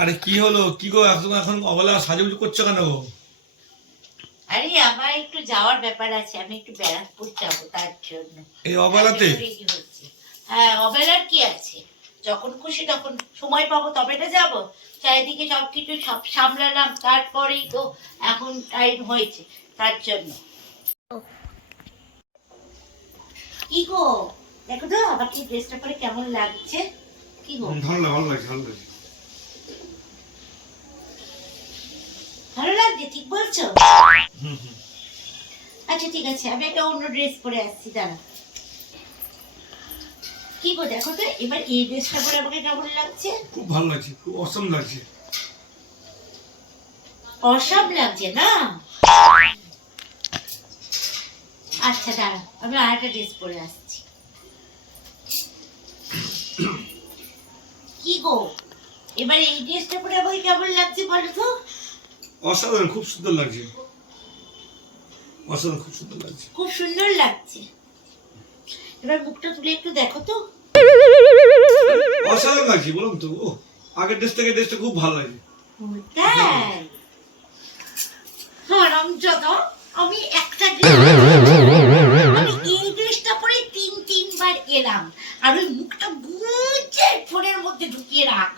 আরে কি হলো? কি গো এখন এখন অবলা সাজুগুজু করছ কেন গো? আরে আমার একটু যাওয়ার ব্যাপার আছে আমি একটু ব্যারাকপুর যাব তার জন্য। এই অবলাতে। হ্যাঁ অবেলার কি আছে? যখন খুশি তখন সময় পাবো তবে না যাব। চারিদিকে সবকিছু সব সামলালাম তারপরেই তো এখন টাইম হয়েছে তার জন্য। কি গো? দেখো তো আমাকে ড্রেসটা পরে কেমন লাগছে? কি গো? ভালো লাগে ভালো লাগে। ভালো লাগছে ঠিক বলছো? আচ্ছা ঠিক আছে আমি একটা অন্য ড্রেস পরে আসছি দাঁড়া। কি গো দেখো তো এবার এই ড্রেসটা পরে আমাকে কেমন লাগছে? খুব ভালো লাগছে খুব অসম লাগছে। অসম লাগছে না? আচ্ছা দাঁড়া আমি আর একটা ড্রেস পরে আসছি। কি গো এবার এই ড্রেসটা পরে আমাকে কেমন লাগছে বলো তো? অসাধারণ খুব সুন্দর লাগছে। অসাধারণ খুব সুন্দর লাগছে। খুব সুন্দর লাগছে। এবার মুখটা তুলে একটু দেখো তো। অসাধারণ লাগছে বলুন তো। ও আগের ড্রেস থেকে ড্রেসটা খুব ভালো তাই? হারামজাদা আমি একটা আমি এই ড্রেসটা পরে তিন তিনবার এলাম। আর ওই মুখটা গুজে ফোনের মধ্যে ঢুকিয়ে রাখ।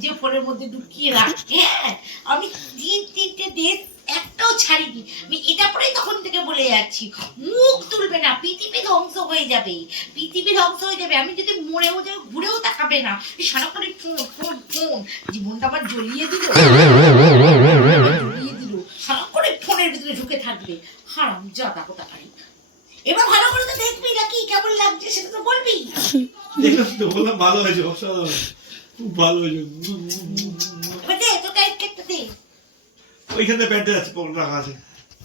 গুজে ফোনের মধ্যে ঢুকিয়ে রাখ হ্যাঁ? আমি তিন, তিনটে ড্রেস একটাও ছাড়িনি। আমি এটা পরেই তখন থেকে বলে যাচ্ছি, মুখ তুলবে না পৃথিবী ধ্বংস হয়ে যাবে। পৃথিবী ধ্বংস হয়ে যাবে। আমি যদি মরেও যাই, ঘুরেও তাকাবে না। সারাক্ষণ ফোন ফোন ফোন। জীবনটা আবার জ্বলিয়ে দিল। জ্বলিয়ে দিল। সারাক্ষণ ফোনের ভিতরে ঢুকে থাকবে। হারাম জাদা কোথাকারি এবার ভালো করে তো দেখবি নাকি, কেমন লাগছে সেটা তো বলবি। ভালো হয়েছে, অসাধারণ। ভালো ওইখানে প্যান্টে আছে পকেট রাখা আছে।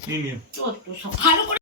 নিয়ে সব ভালো করে